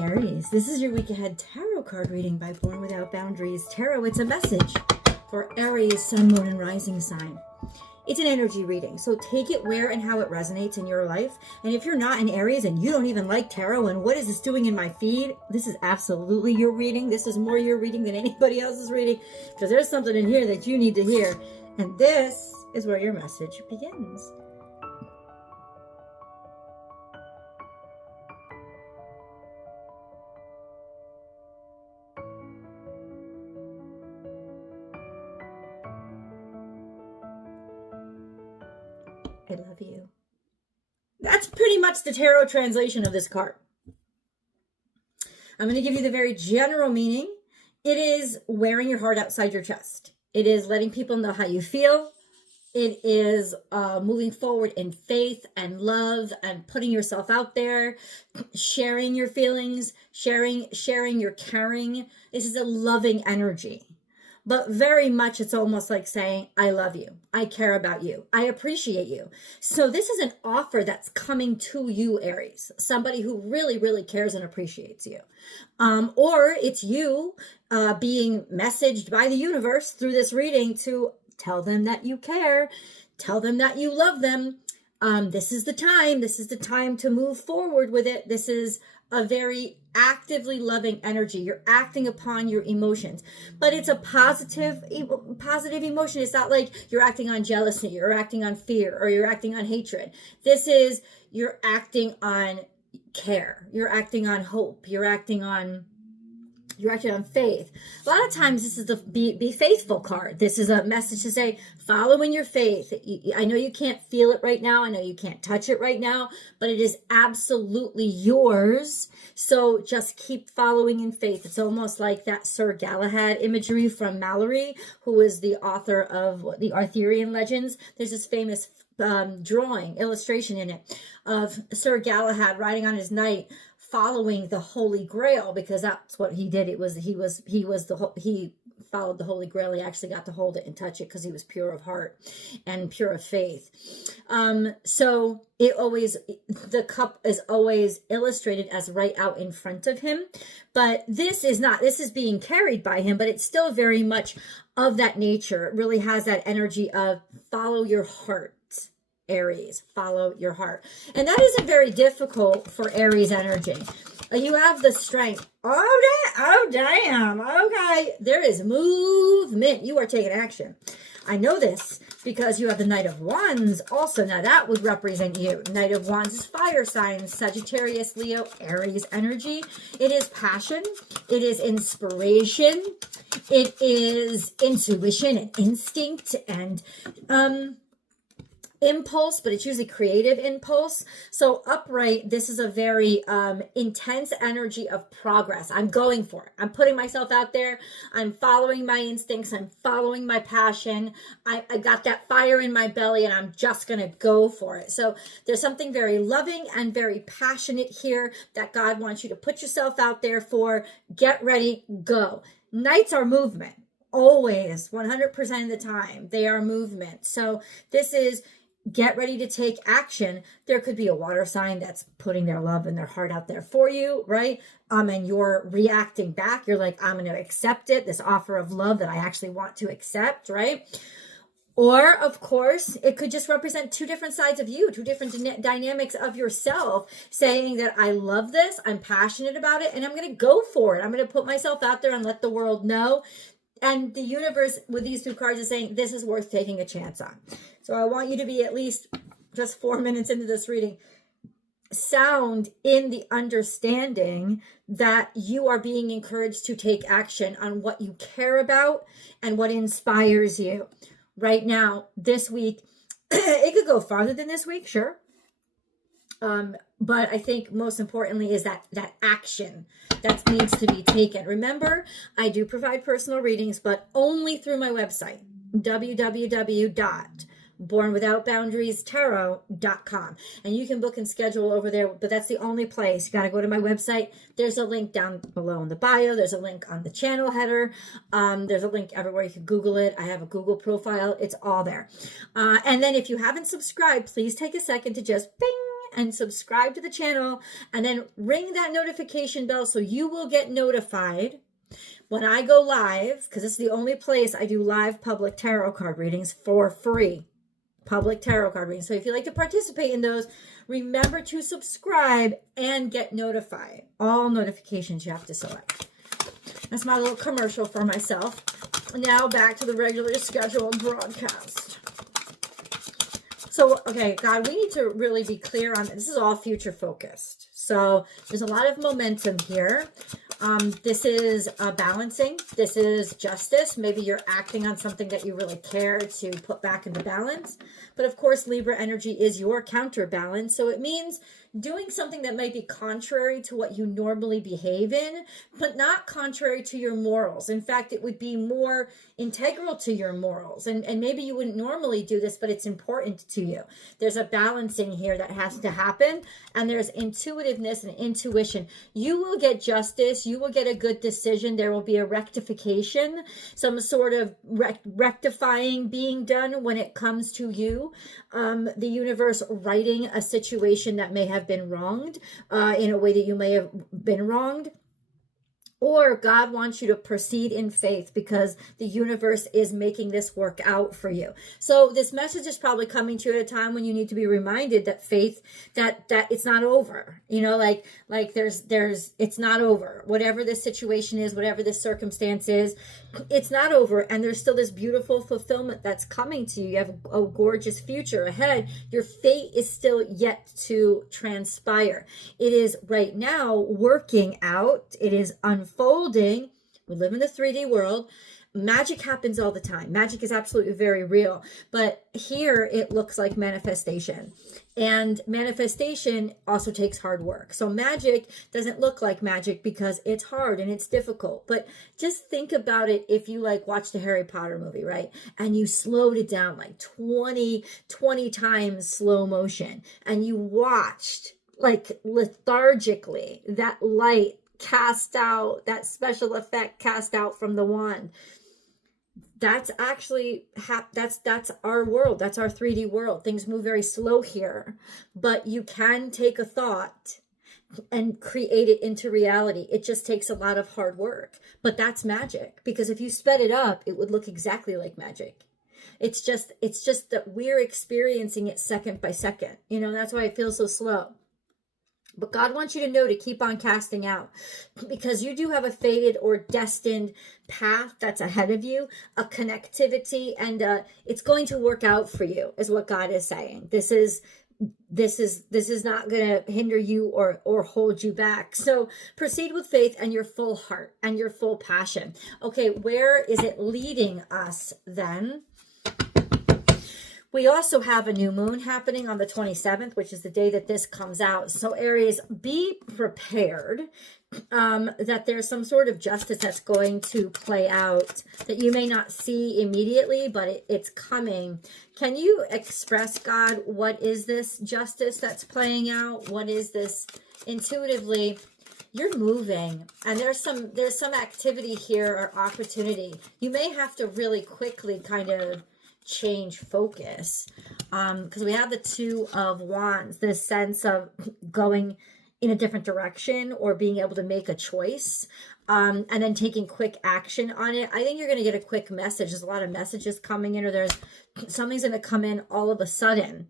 Aries, this is your week ahead tarot card reading by Born Without Boundaries Tarot. It's a message for Aries, Sun, Moon, and Rising sign. It's an energy reading, so take it where and how it resonates in your life. And if you're not an Aries and you don't even like tarot and what is this doing in my feed, this is absolutely your reading. This is more your reading than anybody else's reading, because there's something in here that you need to hear. And this is where your message begins. I love you. That's pretty much the tarot translation of this card. I'm going to give you the very general meaning. It is wearing your heart outside your chest. It is letting people know how you feel. It is moving forward in faith and love and putting yourself out there, sharing your feelings, sharing your caring. This is a loving energy. But very much it's almost like saying, I love you. I care about you. I appreciate you. So this is an offer that's coming to you, Aries. Somebody who really, really cares and appreciates you. Or it's you being messaged by the universe through this reading to tell them that you care. Tell them that you love them. This is the time. This is the time to move forward with it. This is a very actively loving energy. You're acting upon your emotions, but it's a positive emotion. It's not like you're acting on jealousy, you're acting on fear, or you're acting on hatred. This is, you're acting on care. You're acting on hope. You're acting on faith. A lot of times this is the be faithful card. This is a message to say, follow in your faith. I know you can't feel it right now. I know you can't touch it right now, but it is absolutely yours. So just keep following in faith. It's almost like that Sir Galahad imagery from Mallory, who is the author of the Arthurian legends. There's this famous illustration in it of Sir Galahad riding on his knight, following the Holy Grail, because that's what he did. He followed the Holy Grail. He actually got to hold it and touch it because he was pure of heart and pure of faith. So the cup is always illustrated as right out in front of him, but this is being carried by him, but it's still very much of that nature. It really has that energy of follow your heart. Aries, follow your heart. And that isn't very difficult for Aries energy. You have the strength. Oh, damn. Okay. There is movement. You are taking action. I know this because you have the Knight of Wands also. Now that would represent you. Knight of Wands is fire signs, Sagittarius, Leo, Aries energy. It is passion. It is inspiration. It is intuition and instinct and, impulse, but it's usually creative impulse. So upright, this is a very intense energy of progress. I'm going for it. I'm putting myself out there. I'm following my instincts. I'm following my passion. I got that fire in my belly and I'm just going to go for it. So there's something very loving and very passionate here that God wants you to put yourself out there for. Get ready, go. Knights are movement. Always, 100% of the time, they are movement. So this is, get ready to take action. There could be a water sign that's putting their love and their heart out there for you, right? And you're reacting back. You're like, I'm going to accept it, this offer of love that I actually want to accept, right? Or, of course, it could just represent two different sides of you, two different dynamics of yourself, saying that I love this, I'm passionate about it, and I'm going to go for it. I'm going to put myself out there and let the world know. And the universe with these two cards is saying, this is worth taking a chance on. So I want you to be at least just 4 minutes into this reading, sound in the understanding that you are being encouraged to take action on what you care about and what inspires you. Right now, this week, it could go farther than this week, sure. But I think most importantly is that action that needs to be taken. Remember, I do provide personal readings, but only through my website, www.bornwithoutboundariestarot.com. And you can book and schedule over there, but that's the only place. You got to go to my website. There's a link down below in the bio. There's a link on the channel header. There's a link everywhere. You can Google it. I have a Google profile. It's all there. And then if you haven't subscribed, please take a second to just bing and subscribe to the channel, and then ring that notification bell so you will get notified when I go live, because it's the only place I do live public tarot card readings for free. Public tarot card readings. So if you'd like to participate in those, remember to subscribe and get notified. All notifications you have to select. That's my little commercial for myself. Now back to the regularly scheduled broadcast. So, okay, God, we need to really be clear on this. Is all future focused. So there's a lot of momentum here. This is balancing. This is justice. Maybe you're acting on something that you really care to put back into balance. But of course, Libra energy is your counterbalance. So it means doing something that might be contrary to what you normally behave in, but not contrary to your morals. In fact, it would be more integral to your morals. And maybe you wouldn't normally do this, but it's important to you. There's a balancing here that has to happen. And there's intuitiveness and intuition. You will get justice. You will get a good decision. There will be a rectification, some sort of rectifying being done when it comes to you. The universe righting a situation that may have been wronged in a way that you may have been wronged. Or God wants you to proceed in faith because the universe is making this work out for you. So this message is probably coming to you at a time when you need to be reminded that faith, that it's not over. You know, like it's not over. Whatever this situation is, whatever this circumstance is, it's not over. And there's still this beautiful fulfillment that's coming to you. You have a gorgeous future ahead. Your fate is still yet to transpire. It is right now working out. It is unfolding. We live in the 3D world. Magic happens all the time. Magic is absolutely very real. But here it looks like manifestation. And manifestation also takes hard work. So magic doesn't look like magic because it's hard and it's difficult. But just think about it if you like watched a Harry Potter movie, right? And you slowed it down like 20 times slow motion. And you watched like lethargically that light cast out, that special effect cast out from the wand. That's actually, that's our world. That's our 3D world. Things move very slow here, but you can take a thought and create it into reality. It just takes a lot of hard work, but that's magic, because if you sped it up, it would look exactly like magic. It's just that we're experiencing it second by second. You know, that's why it feels so slow. But God wants you to know to keep on casting out, because you do have a fated or destined path that's ahead of you, a connectivity, and it's going to work out for you, is what God is saying. This is not going to hinder you or hold you back. So proceed with faith and your full heart and your full passion. Okay, where is it leading us then? We also have a new moon happening on the 27th, which is the day that this comes out. So Aries, be prepared that there's some sort of justice that's going to play out that you may not see immediately, but it's coming. Can you express, God, what is this justice that's playing out? What is this intuitively? You're moving, and there's some activity here or opportunity. You may have to really quickly kind of change focus, because we have the Two of Wands, this sense of going in a different direction or being able to make a choice, and then taking quick action on it. I think you're going to get a quick message. There's a lot of messages coming in, or there's something's going to come in all of a sudden,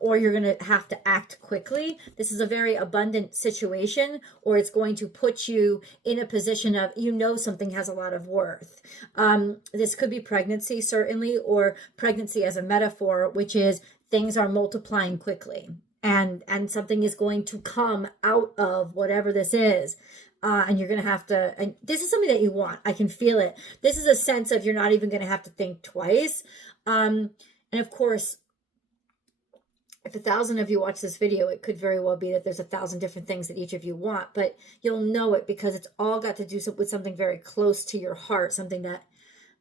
or you're going to have to act quickly. This is a very abundant situation, or it's going to put you in a position of, you know, something has a lot of worth. This could be pregnancy, certainly, or pregnancy as a metaphor, which is things are multiplying quickly, and something is going to come out of whatever this is. And you're going to have to, and this is something that you want. I can feel it. This is a sense of you're not even going to have to think twice. And of course, if 1,000 of you watch this video, it could very well be that there's 1,000 different things that each of you want, but you'll know it because it's all got to do with something very close to your heart, something that,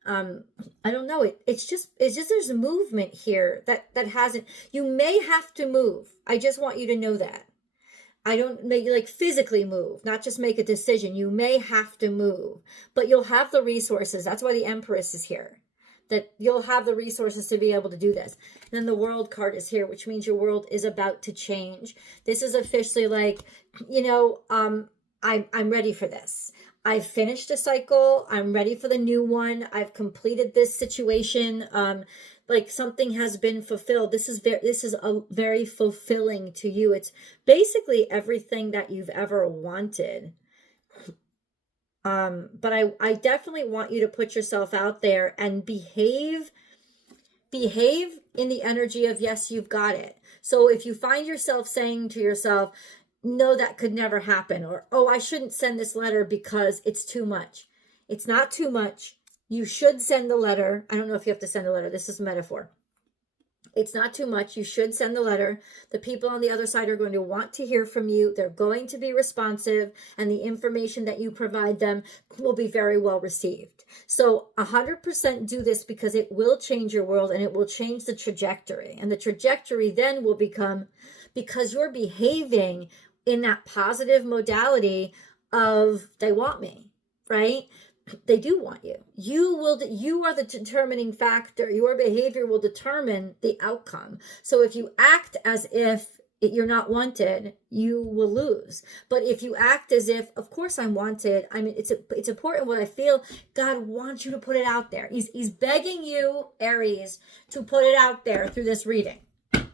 I don't know, it's just there's a movement here that hasn't, you may have to move. I just want you to know that. I don't make you like physically move, not just make a decision. You may have to move, but you'll have the resources. That's why the Empress is here. that you'll have the resources to be able to do this. And then the World card is here, which means your world is about to change. This is officially like, you know, I'm ready for this. I've finished a cycle. I'm ready for the new one. I've completed this situation. Like something has been fulfilled. This is a very fulfilling to you. It's basically everything that you've ever wanted. But I definitely want you to put yourself out there and behave in the energy of, yes, you've got it. So if you find yourself saying to yourself, no, that could never happen, or, oh, I shouldn't send this letter because it's too much. It's not too much. You should send the letter. I don't know if you have to send a letter. This is a metaphor. It's not too much. You should send the letter. The people on the other side are going to want to hear from you. They're going to be responsive, and the information that you provide them will be very well received. So 100% do this, because it will change your world and it will change the trajectory. And the trajectory then will become, because you're behaving in that positive modality of, they want me, right? They do want you. You are the determining factor. Your behavior will determine the outcome. So if you act as if you're not wanted, you will lose. But if you act as if, of course I'm wanted. I mean, it's important what I feel. God wants you to put it out there. He's begging you, Aries, to put it out there through this reading.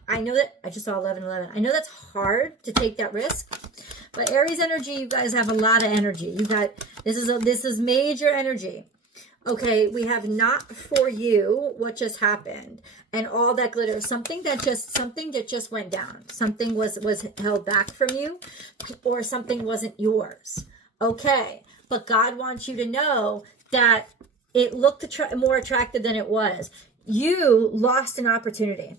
I know that I just saw 11:11. I know that's hard to take that risk, but Aries energy, you guys have a lot of energy. You got, this is major energy. Okay, we have not for you what just happened and all that glitter. Something that just went down. Something was held back from you, or something wasn't yours. Okay, but God wants you to know that it looked more attractive than it was. You lost an opportunity.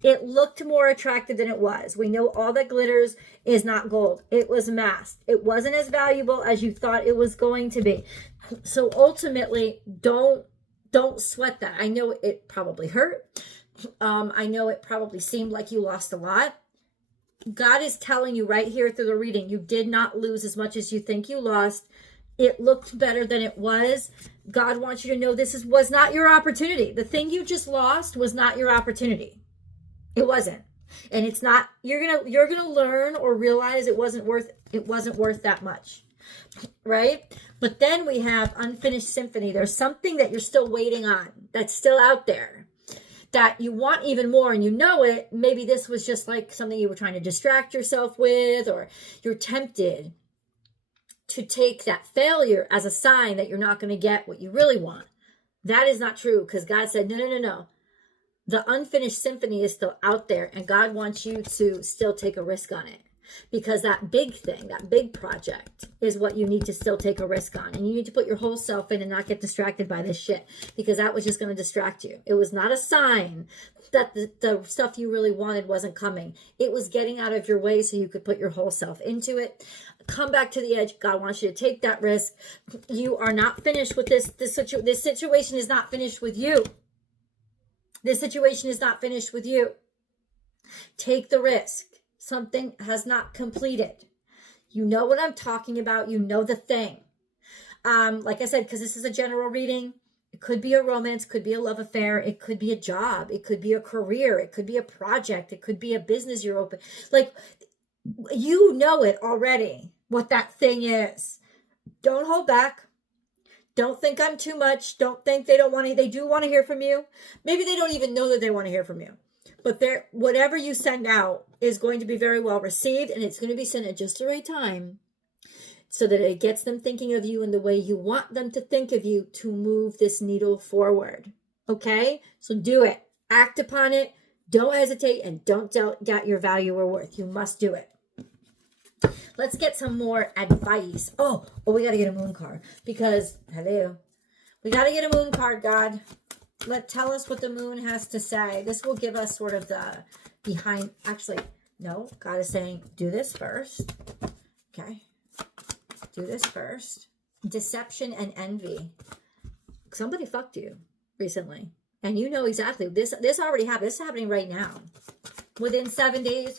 It looked more attractive than it was. We know all that glitters is not gold. It was masked. It wasn't as valuable as you thought it was going to be. So ultimately, don't sweat that. I know it probably hurt. I know it probably seemed like you lost a lot. God is telling you right here through the reading, you did not lose as much as you think you lost. It looked better than it was. God wants you to know this was not your opportunity. The thing you just lost was not your opportunity. It wasn't. And it's not, you're going to learn or realize it wasn't worth that much. Right? But then we have unfinished symphony. There's something that you're still waiting on, that's still out there, that you want even more, and you know it. Maybe this was just like something you were trying to distract yourself with, or you're tempted to take that failure as a sign that you're not going to get what you really want. That is not true, because God said, no. The unfinished symphony is still out there, and God wants you to still take a risk on it, because that big thing, that big project is what you need to still take a risk on. And you need to put your whole self in and not get distracted by this shit, because that was just going to distract you. It was not a sign that the stuff you really wanted wasn't coming. It was getting out of your way so you could put your whole self into it. Come back to the edge. God wants you to take that risk. You are not finished with this. This situation is not finished with you. This situation is not finished with you. Take the risk. Something has not completed. You know what I'm talking about. You know the thing. Like I said, because this is a general reading, it could be a romance, could be a love affair, it could be a job, it could be a career, it could be a project, it could be a business you're open. Like, you know it already, what that thing is. Don't hold back. Don't think I'm too much. Don't think they don't want to. They do want to hear from you. Maybe they don't even know that they want to hear from you. But whatever you send out is going to be very well received, and it's going to be sent at just the right time, so that it gets them thinking of you in the way you want them to think of you to move this needle forward. Okay? So do it. Act upon it. Don't hesitate, and don't doubt your value or worth. You must do it. Let's get some more advice. Oh, we got to get a moon card, because, hello, we got to get a moon card, God. Tell us what the moon has to say. This will give us sort of the behind. Actually, no, God is saying, do this first. Okay. Do this first. Deception and envy. Somebody fucked you recently, and you know exactly. This already happened. This is happening right now. Within 7 days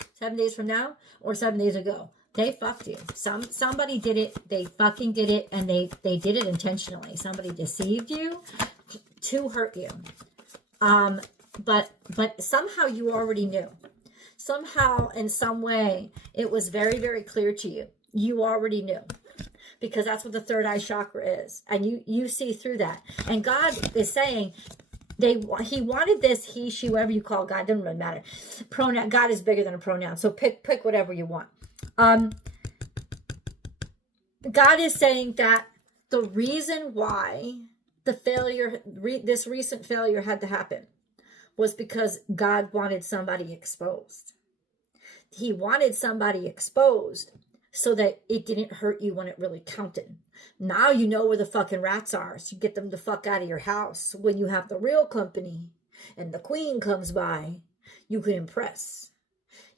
from now, or 7 days ago. They fucked you. Somebody did it. They fucking did it, and they did it intentionally. Somebody deceived you. to hurt you. But somehow you already knew. Somehow, in some way, it was very, very clear to you. You already knew. Because that's what the third eye chakra is. And you see through that. And God is saying, he wanted this, he, she, whatever you call God, doesn't really matter. Pronoun, God is bigger than a pronoun. So pick whatever you want. God is saying that the reason why the failure, this recent failure had to happen was because God wanted somebody exposed. He wanted somebody exposed so that it didn't hurt you when it really counted. Now you know where the fucking rats are, so you get them the fuck out of your house. When you have the real company and the queen comes by, you can impress.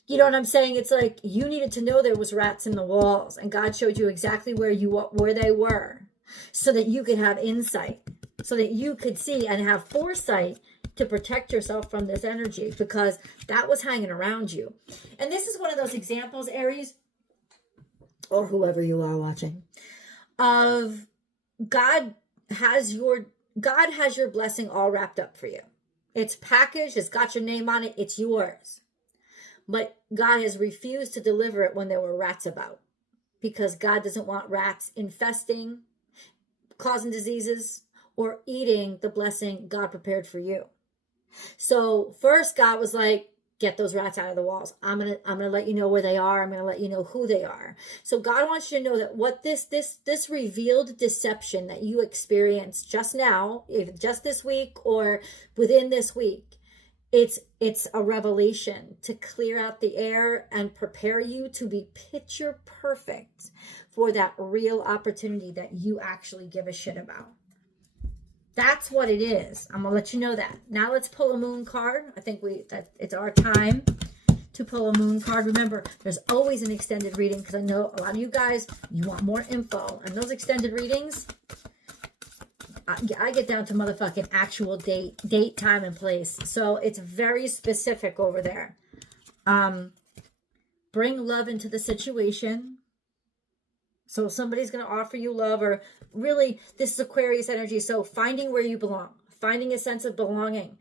You know what I'm saying? It's like you needed to know there was rats in the walls, and God showed you exactly where they were, so that you could have insight, so that you could see and have foresight to protect yourself from this energy, because that was hanging around you. And this is one of those examples, Aries, or whoever you are watching, of God has your blessing all wrapped up for you. It's packaged, it's got your name on it, it's yours. But God has refused to deliver it when there were rats about, because God doesn't want rats infesting, causing diseases, or eating the blessing God prepared for you. So first God was like, get those rats out of the walls. I'm gonna let you know where they are. I'm gonna let you know who they are. So God wants you to know that what this revealed deception that you experienced just now, just this week or within this week, it's a revelation to clear out the air and prepare you to be picture perfect for that real opportunity that you actually give a shit about. That's what it is. I'm going to let you know that. Now let's pull a moon card. I think it's our time to pull a moon card. Remember, there's always an extended reading, because I know a lot of you guys, you want more info. And those extended readings, I get down to motherfucking actual date, time, and place. So it's very specific over there. Bring love into the situation. So somebody's going to offer you love, or really, this is Aquarius energy. So finding where you belong, finding a sense of belonging,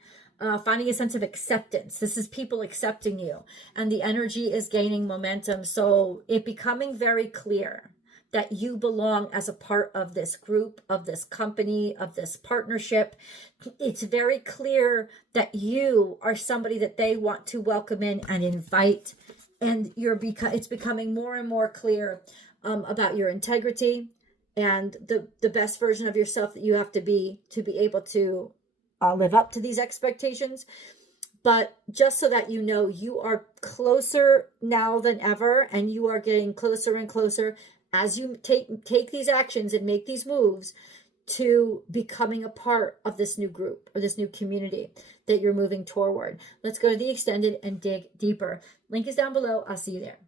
finding a sense of acceptance. This is people accepting you, and the energy is gaining momentum. So it becoming very clear that you belong as a part of this group, of this company, of this partnership. It's very clear that you are somebody that they want to welcome in and invite. And it's becoming more and more clear about your integrity and the best version of yourself that you have to be able to live up to these expectations. But just so that you know, you are closer now than ever, and you are getting closer and closer as you take these actions and make these moves to becoming a part of this new group or this new community that you're moving toward. Let's go to the extended and dig deeper. Link is down below. I'll see you there.